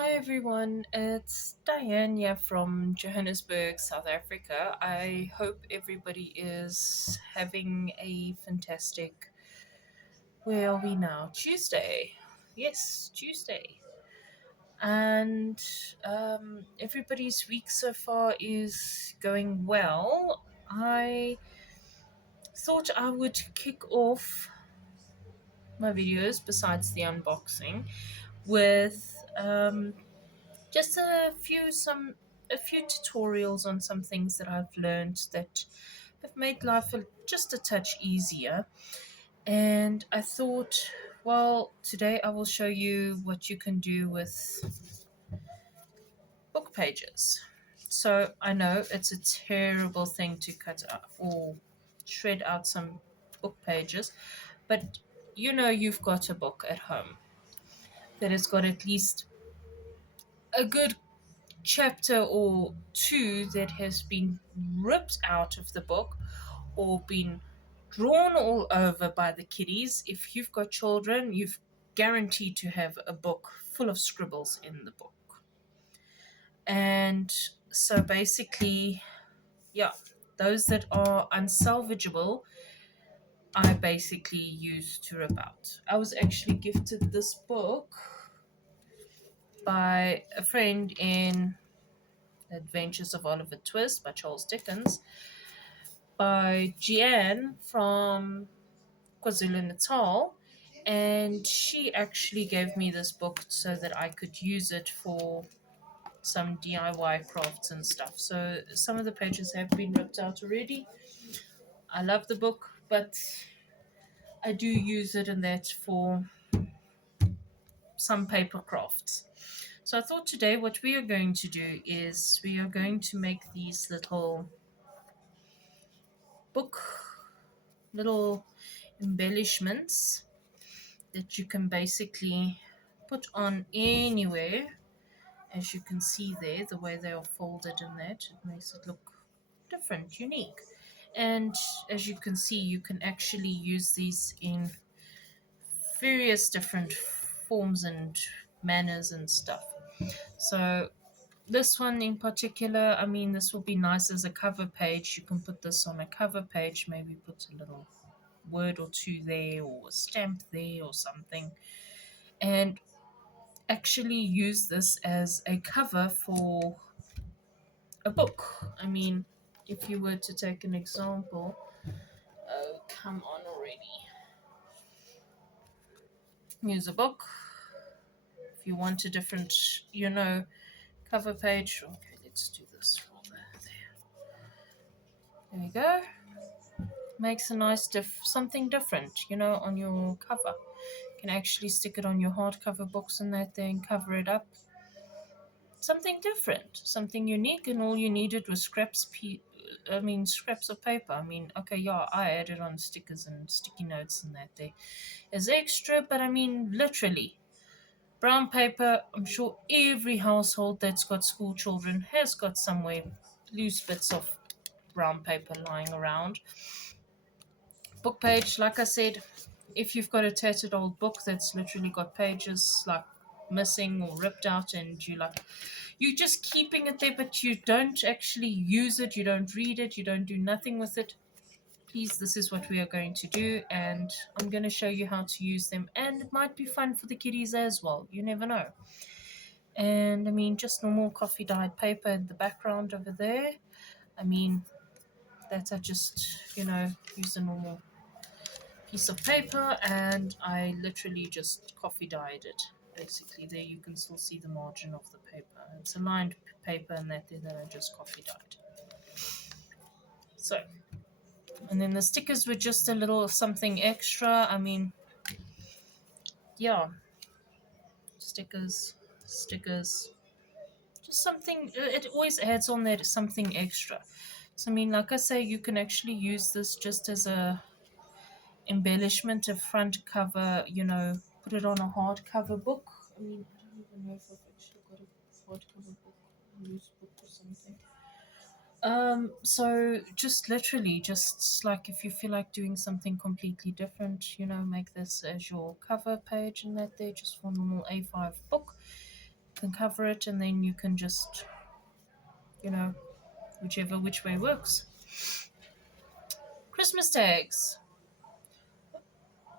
Hi everyone, it's Diane here from Johannesburg, South Africa. I hope everybody is having a fantastic, where are we now? Tuesday. Yes, Tuesday. And everybody's week so far is going well. I thought I would kick off my videos, besides the unboxing, with just a few tutorials on some things that I've learned that have made life just a touch easier. And I thought, well, today I will show you what you can do with book pages. So I know it's a terrible thing to cut out or shred out some book pages, but you know you've got a book at home that has got at least a good chapter or two that has been ripped out of the book or been drawn all over by the kiddies. If you've got children, you've guaranteed to have a book full of scribbles in the book. And so basically, yeah, those that are unsalvageable, I basically use to rip out. I was actually gifted this book by a friend in Adventures of Oliver Twist by Charles Dickens, by Jeanne from KwaZulu Natal, and she actually gave me this book so that I could use it for some DIY crafts and stuff. So some of the pages have been ripped out already. I love the book, but I do use it in that for some paper crafts. So I thought today what we are going to do is we are going to make these book little embellishments that you can basically put on anywhere. As you can see there, the way they are folded in that, it makes it look different, unique. And as you can see, you can actually use these in various different forms and manners and stuff. So this one in particular, I mean, this will be nice as a cover page. You can put this on a cover page, maybe put a little word or two there or a stamp there or something, and actually use this as a cover for a book. I mean, if you were to take an example, oh, come on already. Use a book. If you want a different, cover page, okay, let's do this rather there. There you go. Makes a nice something different, on your cover. You can actually stick it on your hardcover books and that thing, cover it up. Something different, something unique, and all you needed was scraps of paper. I mean, okay, yeah, I added on stickers and sticky notes and that there as extra, but I mean, literally, brown paper. I'm sure every household that's got school children has got somewhere loose bits of brown paper lying around. Book page, like I said, if you've got a tattered old book that's literally got pages like missing or ripped out, and you're just keeping it there, but you don't actually use it, you don't read it, you don't do nothing with it, please, this is what we are going to do, and I'm going to show you how to use them, and it might be fun for the kiddies as well, you never know. And I mean, just normal coffee dyed paper in the background over there. I mean, that I just use a normal piece of paper, and I literally just coffee dyed it. Basically, there you can still see the margin of the paper. It's a lined paper, and that I just coffee dyed. So, and then the stickers were just a little something extra. I mean, yeah, stickers, just something. It always adds on that something extra. So I mean, like I say, you can actually use this just as a embellishment, a front cover, put it on a hardcover book. I mean, I don't even know if I've actually got a hardcover book, a loose book or something. So just literally, just like if you feel like doing something completely different, make this as your cover page and that there, just for normal A5 book. can cover it, and then you can just, you know, which way works. Christmas tags.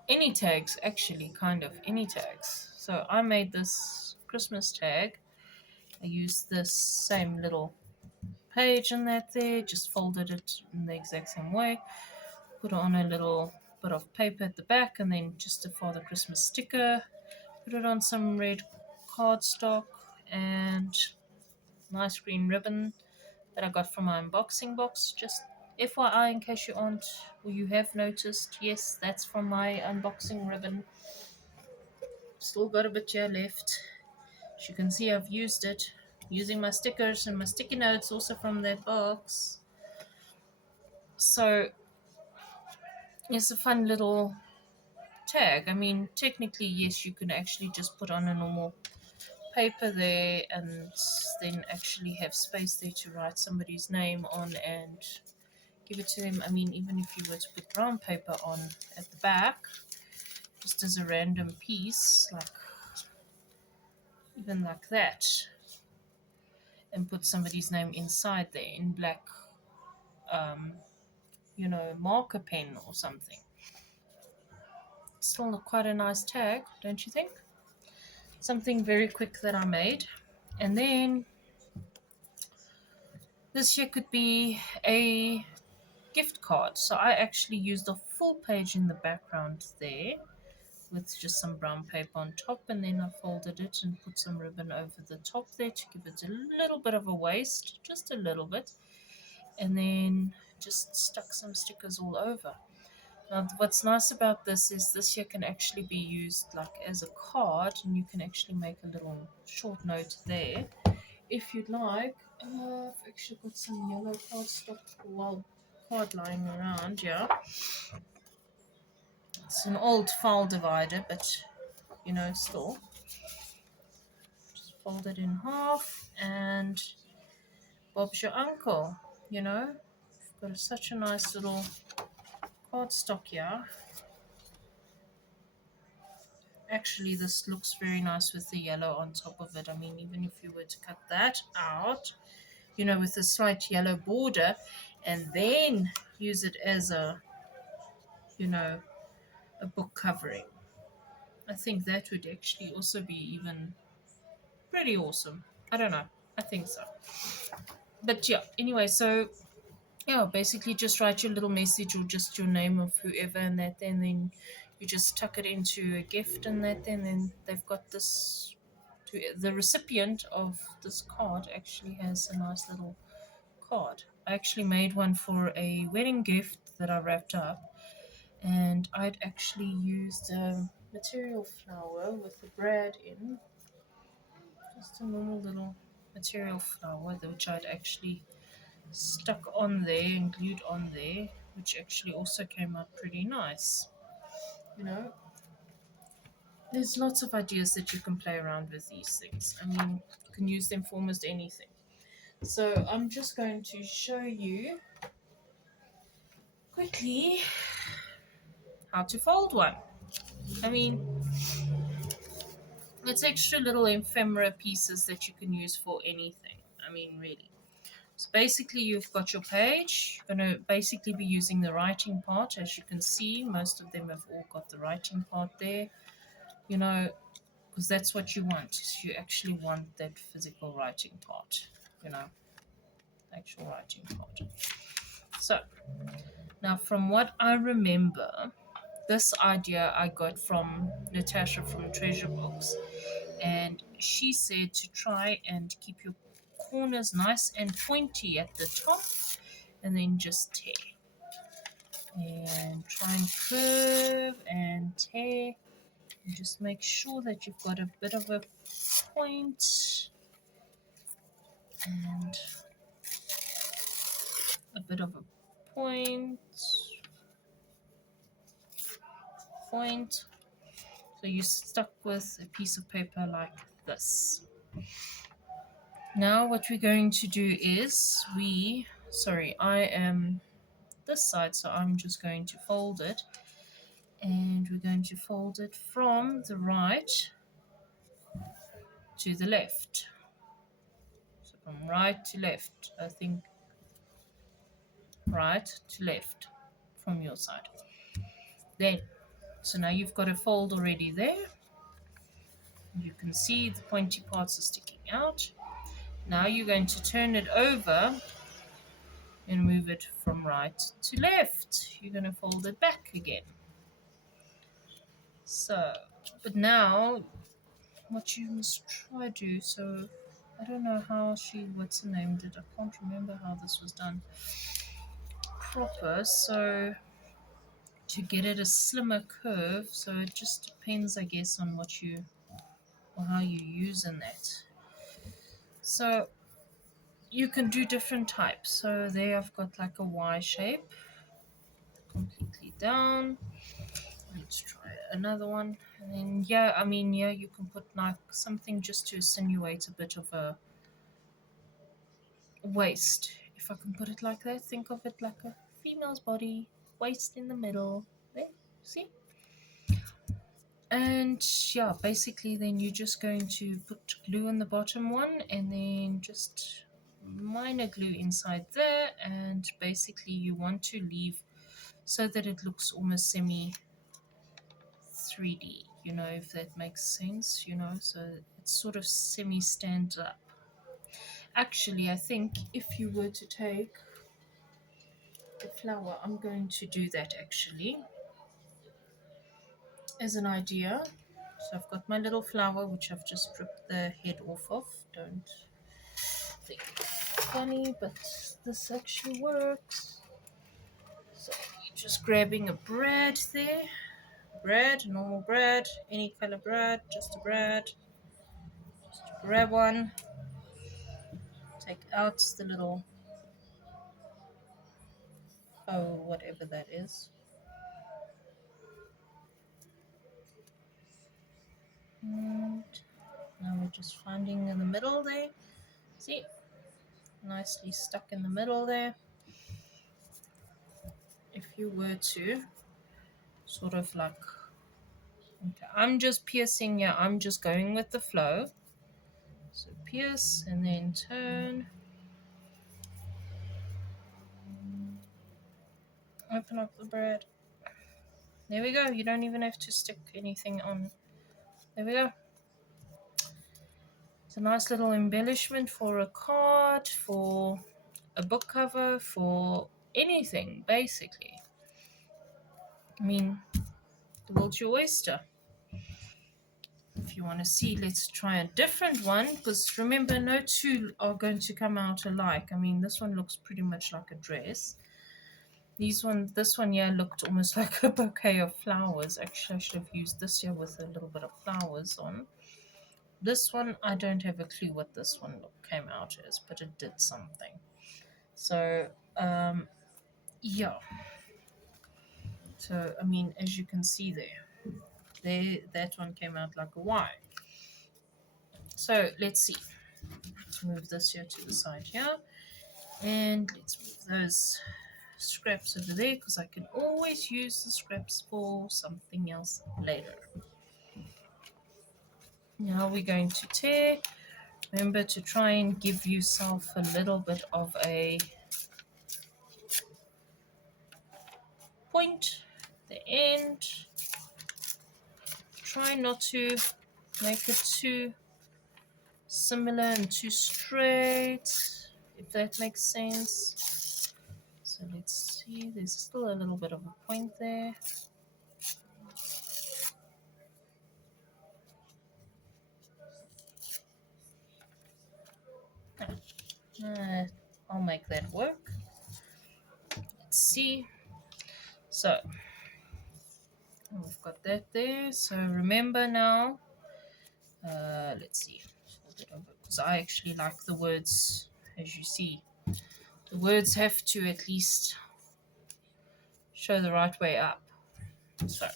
Any tags, actually, kind of any tags. So I made this Christmas tag. I used this same little page in that there, just folded it in the exact same way, put on a little bit of paper at the back, and then just a Father Christmas sticker, put it on some red cardstock and nice green ribbon that I got from my unboxing box. Just FYI, in case you aren't or you have noticed, yes, that's from my unboxing ribbon. Still got a bit here left. As you can see, I've used it using my stickers and my sticky notes also from that box. So it's a fun little tag. I mean, technically, yes, you can actually just put on a normal paper there and then actually have space there to write somebody's name on and give it to them. I mean, even if you were to put brown paper on at the back, just as a random piece, like even like that, and put somebody's name inside there in black, um, marker pen or something. Still quite a nice tag, don't you think? Something very quick that I made. And then this here could be a gift card. So I actually used a full page in the background there with just some brown paper on top, and then I folded it and put some ribbon over the top there to give it a little bit of a waist, just a little bit, and then just stuck some stickers all over. Now, what's nice about this here can actually be used like as a card, and you can actually make a little short note there if you'd like. I've actually got some yellow card lying around. Yeah, it's an old file divider, but still, just fold it in half, and Bob's your uncle. Got such a nice little cardstock here. Actually, this looks very nice with the yellow on top of it. I mean, even if you were to cut that out, with a slight yellow border, and then use it as you know, a book covering, I think that would actually also be even pretty awesome. I don't know. I think so. But yeah, anyway, so yeah, basically just write your little message or just your name of whoever and that, and then you just tuck it into a gift and that, and then they've got this. The recipient of this card actually has a nice little card. I actually made one for a wedding gift that I wrapped up, and I'd actually used a material flower with the brad in, just a normal little material flower, which I'd actually stuck on there and glued on there, which actually also came out pretty nice. You know, there's lots of ideas that you can play around with these things. I mean, you can use them for almost anything. So I'm just going to show you quickly how to fold one. I mean, it's extra little ephemera pieces that you can use for anything. I mean, really. So basically, you've got your page. You're going to basically be using the writing part. As you can see, most of them have all got the writing part there, because that's what you want. Is you actually want that physical writing part, you know, actual writing part. So now, from what I remember, this idea I got from Natasha from Treasure Books, and she said to try and keep your corners nice and pointy at the top, and then just tear. And try and curve and tear, and just make sure that you've got a bit of a point and a bit of a point. So you're stuck with a piece of paper like this. Now what we're going to do is I am this side, so I'm just going to fold it, and we're going to fold it from the right to the left. So from right to left, I think right to left from your side. Then, so now you've got a fold already there. You can see the pointy parts are sticking out. Now you're going to turn it over and move it from right to left. You're going to fold it back again. So, but now what you must try do, so I don't know how what's her name did, I can't remember how this was done proper, so to get it a slimmer curve, so it just depends I guess on what you, or how you using that. So you can do different types. So there I've got like a Y shape, completely down. Let's try another one. And then yeah, I mean, yeah, you can put like something just to insinuate a bit of a waist. If I can put it like that, think of it like a female's body, waist in the middle. There, see? And yeah, basically then you're just going to put glue on the bottom one and then just minor glue inside there, and basically you want to leave so that it looks almost semi 3D, you know, if that makes sense, you know, so it's sort of semi stands up. Actually, I think if you were to take the flower, I'm going to do that actually as an idea. So I've got my little flower which I've just stripped the head off of. Don't think it's funny, but this actually works. So you're just grabbing a brad there. Brad, normal brad, any color brad, just a brad. Just grab one. Take out the little whatever that is. And now we're just finding in the middle there. See? Nicely stuck in the middle there. If you were to sort of like, okay, I'm just piercing here, I'm just going with the flow. So pierce and then turn. Open up the bread. There we go. You don't even have to stick anything on. There we go. It's a nice little embellishment for a card, for a book cover, for anything, basically. I mean, the world's your oyster. If you want to see, let's try a different one, because remember, no two are going to come out alike. I mean, this one looks pretty much like a dress. This one here looked almost like a bouquet of flowers. Actually, I should have used this here with a little bit of flowers on. This one, I don't have a clue what this one came out as, but it did something. So, yeah. So, I mean, as you can see there, that one came out like a Y. So, let's see. Let's move this here to the side here. And let's move those scraps over there, because I can always use the scraps for something else later. Now we're going to tear. Remember to try and give yourself a little bit of a point at the end. Try not to make it too similar and too straight, if that makes sense. So let's see, there's still a little bit of a point there. I'll make that work. Let's see. So we've got that there. So remember now, let's see, because I actually like the words, as you see. The words have to at least show the right way up. So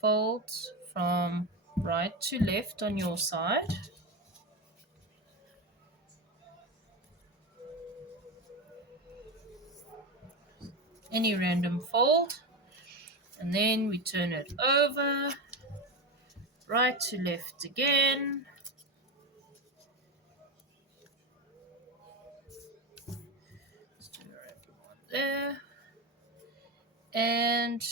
fold from right to left on your side. Any random fold, and then we turn it over, right to left again, there. And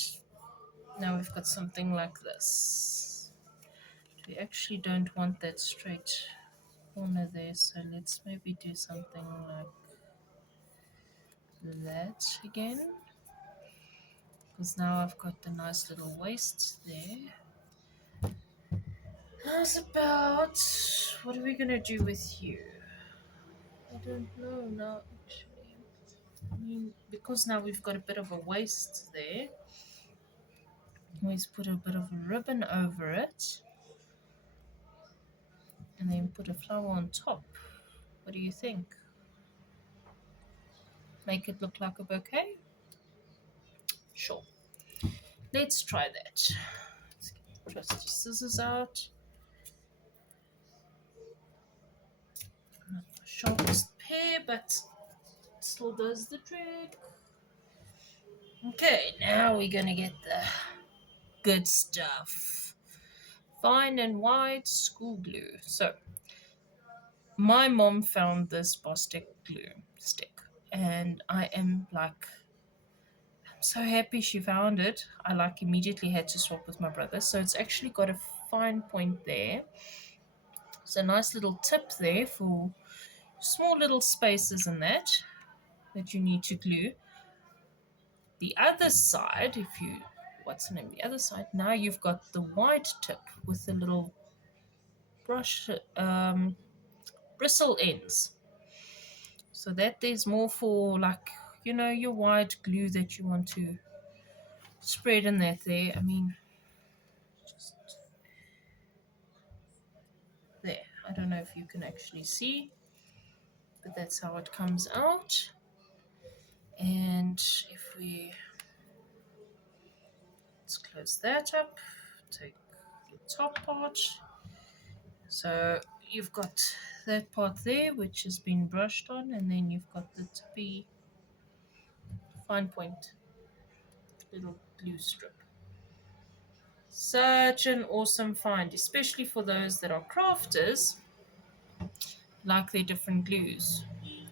now we've got something like this. We actually don't want that straight corner there, so let's maybe do something like that again, because now I've got the nice little waist there. How's about, what are we gonna do with you? I don't know now actually. I mean, because now we've got a bit of a waist there, let's put a bit of a ribbon over it and then put a flower on top. What do you think? Make it look like a bouquet? Sure. Let's try that. Let's get the trusty scissors out. Not the sharpest pair, but it still does the trick. Okay, now we're gonna get the good stuff. Fine and wide school glue. So, my mom found this Bostik glue stick, and I am like, I'm so happy she found it. I like immediately had to swap with my brother. So it's actually got a fine point there. So nice little tip there for small little spaces in that you need to glue. The other side, if you, what's the name? The other side. Now you've got the wide tip with the little brush bristle ends. So that there's more for like, you know, your wide glue that you want to spread in that there. I mean, just there. I don't know if you can actually see, but that's how it comes out. And if we, let's close that up, take the top part. So you've got that part there which has been brushed on, and then you've got the tippy fine point little glue strip. Such an awesome find, especially for those that are crafters, like their different glues.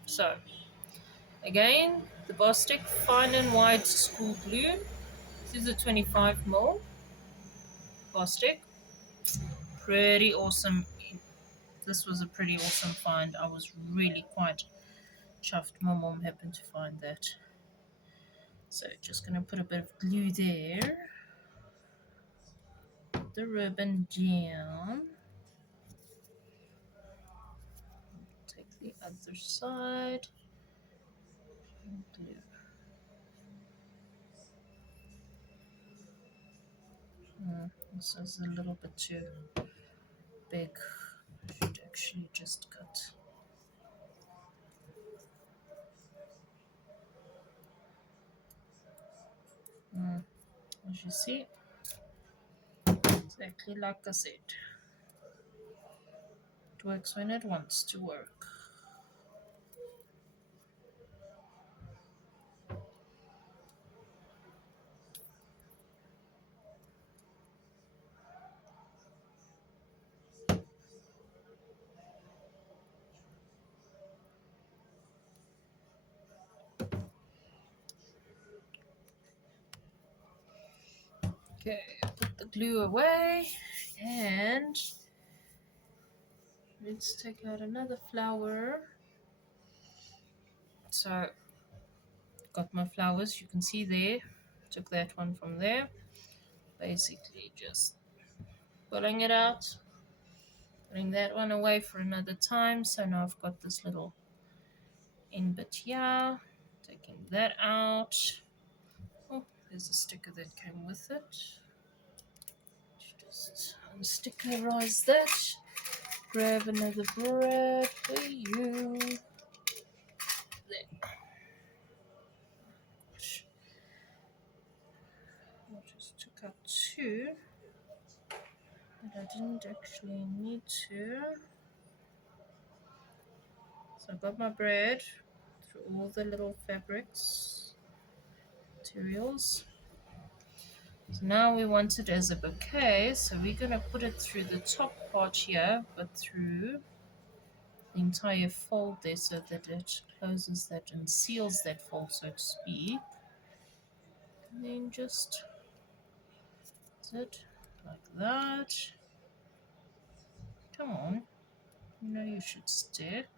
So again, the Bostik fine and wide school glue. This is a 25mm Bostik. Pretty awesome. This was a pretty awesome find. I was really quite chuffed my mom happened to find that. So just going to put a bit of glue there. Put the ribbon down. Take the other side. And glue. This is a little bit too big. I should actually just cut. As you see, exactly like I said. It works when it wants to work. Okay, put the glue away, and let's take out another flower. So, got my flowers, you can see there. Took that one from there. Basically just pulling it out, putting that one away for another time. So now I've got this little in bit here. Taking that out. Oh, there's a sticker that came with it. Just unstickerize that. Grab another bread for you. There. I just took out two, but I didn't actually need to. So I got my bread through all the little fabrics, materials. So now we want it as a bouquet, so we're going to put it through the top part here, but through the entire fold there so that it closes that and seals that fold, so to speak. And then just it like that. Come on, you know you should stick.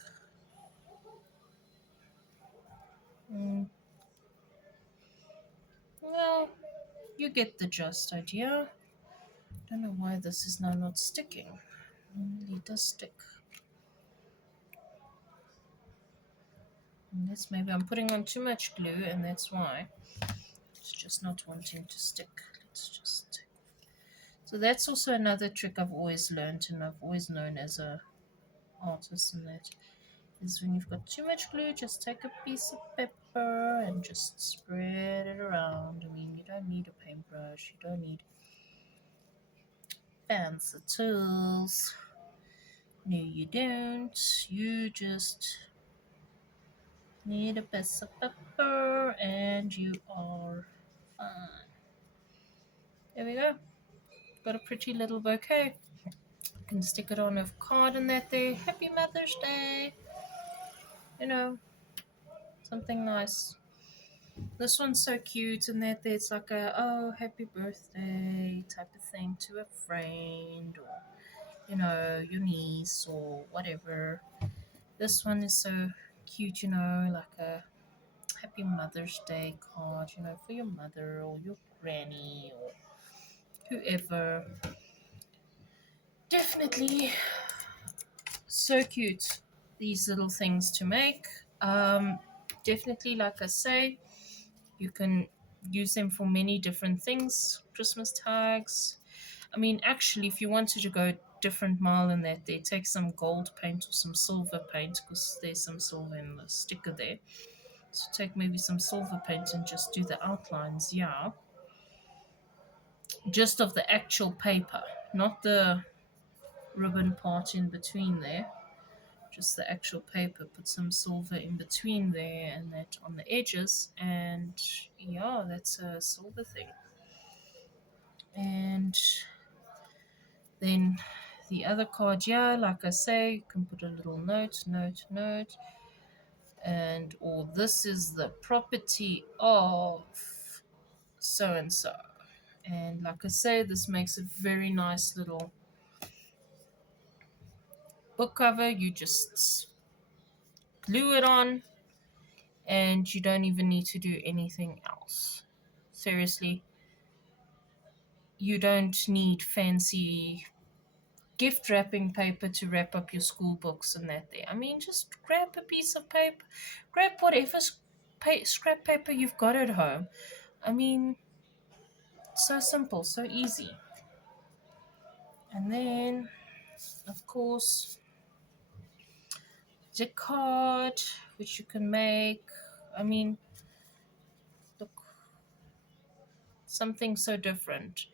Mm. Well, you get the gist idea. Don't know why this is now not sticking. Normally it does stick. And that's maybe I'm putting on too much glue, and that's why it's just not wanting to stick. Let's just stick. So that's also another trick I've always learned, and I've always known as a artist, and that is when you've got too much glue, just take a piece of paper and just spread it around. I mean, you don't need a paintbrush, you don't need fancy tools. No, you don't. You just need a piece of paper and you are fine. There we go. Got a pretty little bouquet. You can stick it on a card and that there. Happy Mother's Day. You know, something nice. This one's so cute and that there it's like a oh happy birthday type of thing to a friend or you know your niece or whatever. This one is so cute, you know, like a happy Mother's Day card, you know, for your mother or your granny or whoever. Definitely so cute, these little things to make. Definitely, like I say, you can use them for many different things. Christmas tags. I mean, actually, if you wanted to go different mile in that, there, take some gold paint or some silver paint because there's some silver in the sticker there. So take maybe some silver paint and just do the outlines, yeah. Just of the actual paper, not the ribbon part in between there. Just the actual paper. Put some silver in between there and that on the edges, and yeah, that's a silver thing. And then the other card, yeah, like I say, you can put a little note, and or this is the property of so and so. And like I say, this makes a very nice little book cover. You just glue it on, and you don't even need to do anything else. Seriously, you don't need fancy gift wrapping paper to wrap up your school books and that there. I mean, just grab a piece of paper, grab whatever scrap paper you've got at home. I mean, so simple, so easy. And then, of course, the card, which you can make. I mean, look, something so different.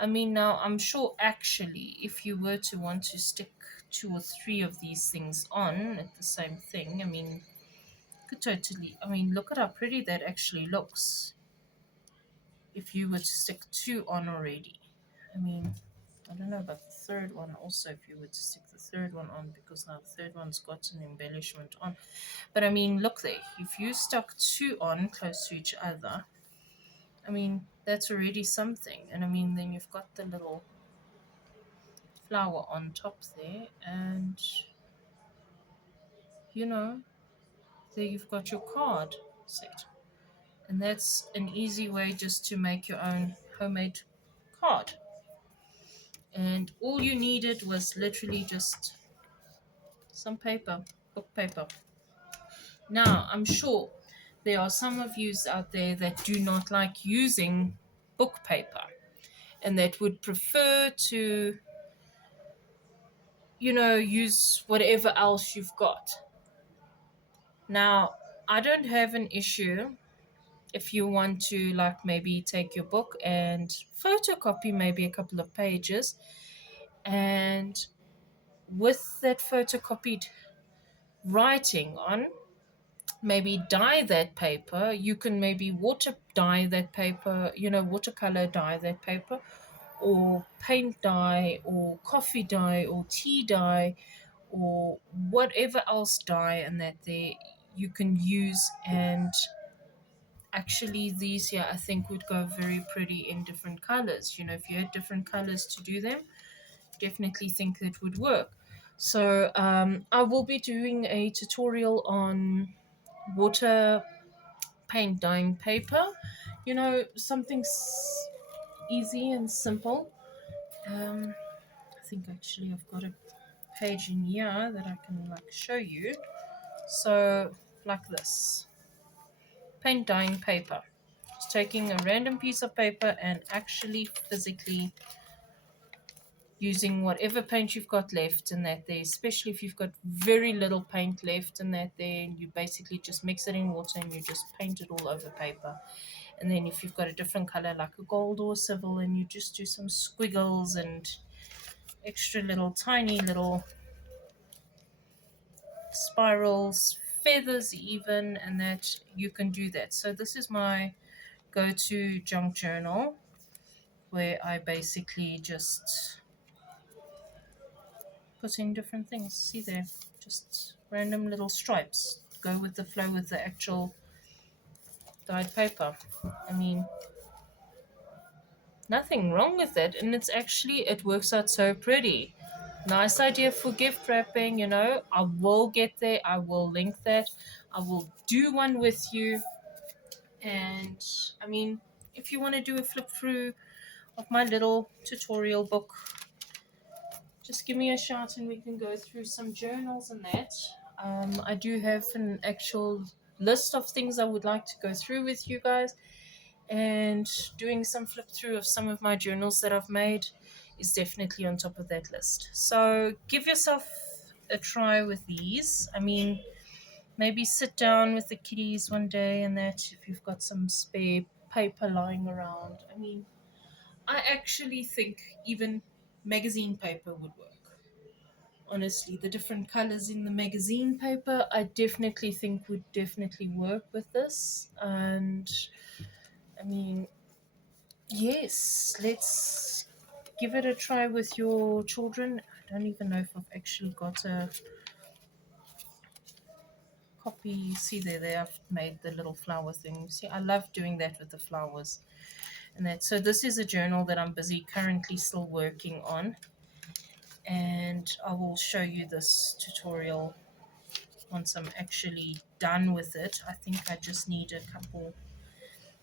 I mean, now I'm sure actually, if you were to want to stick two or three of these things on at the same thing, I mean, could totally, I mean, look at how pretty that actually looks if you were to stick two on already. I mean, I don't know about the third one also, if you were to stick the third one on, because now the third one's got an embellishment on. But I mean, look there, if you stuck two on close to each other, I mean, that's already something. And I mean, then you've got the little flower on top there, and you know, there you've got your card set. And that's an easy way just to make your own homemade card. And all you needed was literally just some paper, book paper. Now, I'm sure there are some of you out there that do not like using book paper and that would prefer to, you know, use whatever else you've got. Now, I don't have an issue if you want to, like, maybe take your book and photocopy maybe a couple of pages, and with that photocopied writing on, maybe dye that paper. You can maybe water dye that paper, you know, watercolor dye that paper, or paint dye, or coffee dye, or tea dye, or whatever else dye and that there you can use. And actually these here I think would go very pretty in different colors. You know, if you had different colors to do them, definitely think it would work. So I will be doing a tutorial on water paint dyeing paper, you know, something easy and simple. I think actually I've got a page in here that I can like show you. So like this, paint dyeing paper. Just taking a random piece of paper and actually physically using whatever paint you've got left in that there, especially if you've got very little paint left in that there, and you basically just mix it in water and you just paint it all over paper. And then if you've got a different color like a gold or silver, and you just do some squiggles and extra little tiny little spirals, feathers even, and that you can do that. So this is my go-to junk journal where I basically just put in different things. See there, just random little stripes. Go with the flow with the actual dyed paper. I mean, nothing wrong with it, and it's actually, it works out so pretty. Nice idea for gift wrapping, you know. I will get there. I will link that. I will do one with you. And I mean, if you want to do a flip through of my little tutorial book, just give me a shout and we can go through some journals and that. I do have an actual list of things I would like to go through with you guys, and doing some flip through of some of my journals that I've made is definitely on top of that list. So give yourself a try with these. I mean, maybe sit down with the kiddies one day and that, if you've got some spare paper lying around. I mean, I actually think even magazine paper would work. Honestly, the different colors in the magazine paper, I definitely think would definitely work with this. And I mean, yes, let's give it a try with your children. I don't even know if I've actually got a copy. See there, they have made the little flower thing. See, I love doing that with the flowers and that. So this is a journal that I'm busy currently still working on, and I will show you this tutorial once I'm actually done with it. I think I just need a couple,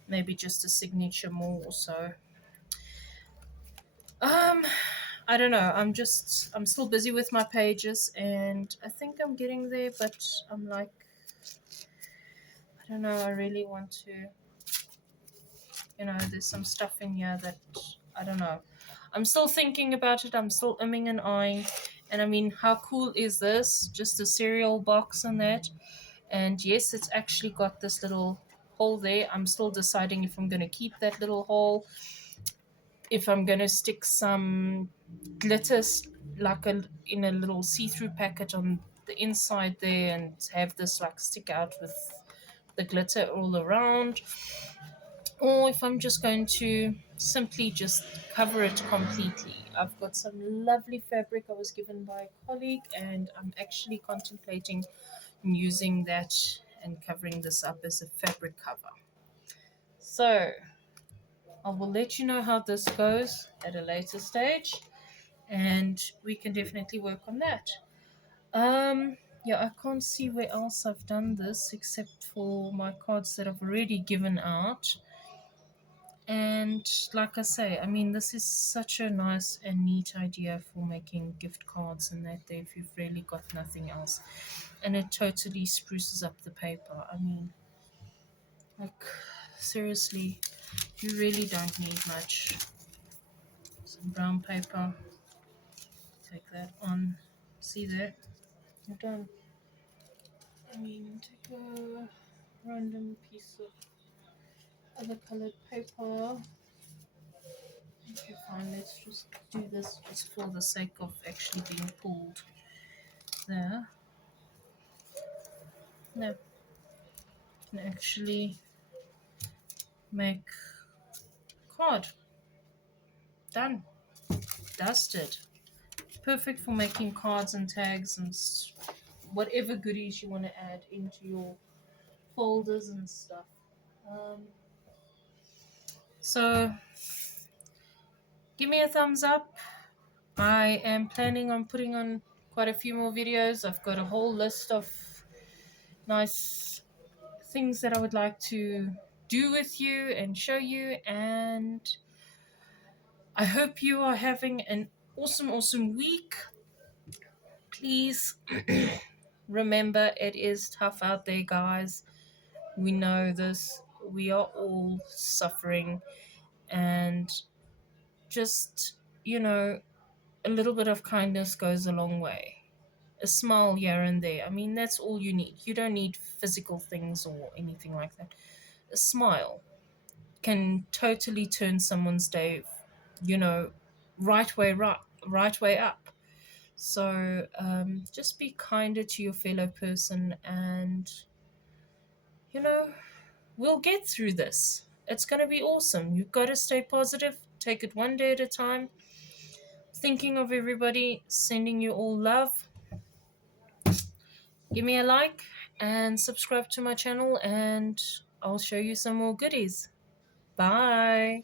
maybe just a signature more or so. Um, I don't know. I'm still busy with my pages, and I think I'm getting there, but I'm like, I don't know. I really want to, you know, there's some stuff in here that I don't know. I'm still thinking about it. I'm still umming and ahhing. And I mean, how cool is this? Just a cereal box and that. And yes, it's actually got this little hole there. I'm still deciding if I'm going to keep that little hole, if I'm going to stick some glitter like in a little see-through packet on the inside there and have this like stick out with the glitter all around, or if I'm just going to simply just cover it completely. I've got some lovely fabric I was given by a colleague, and I'm actually contemplating using that and covering this up as a fabric cover. So I will let you know how this goes at a later stage, and we can definitely work on that. Yeah, I can't see where else I've done this except for my cards that I've already given out. And like I say, I mean, this is such a nice and neat idea for making gift cards and that day if you've really got nothing else. And it totally spruces up the paper. I mean, like, seriously, you really don't need much. Some brown paper. Take that on. See there? You're done. I mean, take a random piece of other colored paper. Okay, fine, let's just do this just for the sake of actually being pulled there. No, can actually make card. Done. Dusted. perfect for making cards and tags and whatever goodies you want to add into your folders and stuff. Um, so give me a thumbs up. I am planning on putting on quite a few more videos. I've got a whole list of nice things that I would like to do with you and show you, and I hope you are having an awesome week. Please remember, it is tough out there, guys. We know this. We are all suffering, and just, a little bit of kindness goes a long way. A smile here and there. I mean, that's all you need. You don't need physical things or anything like that. A smile can totally turn someone's day, you know, right way up. So just be kinder to your fellow person, and we'll get through this. It's going to be awesome. You've got to stay positive, take it one day at a time. Thinking of everybody, sending you all love. Give me a like and subscribe to my channel, and I'll show you some more goodies. Bye.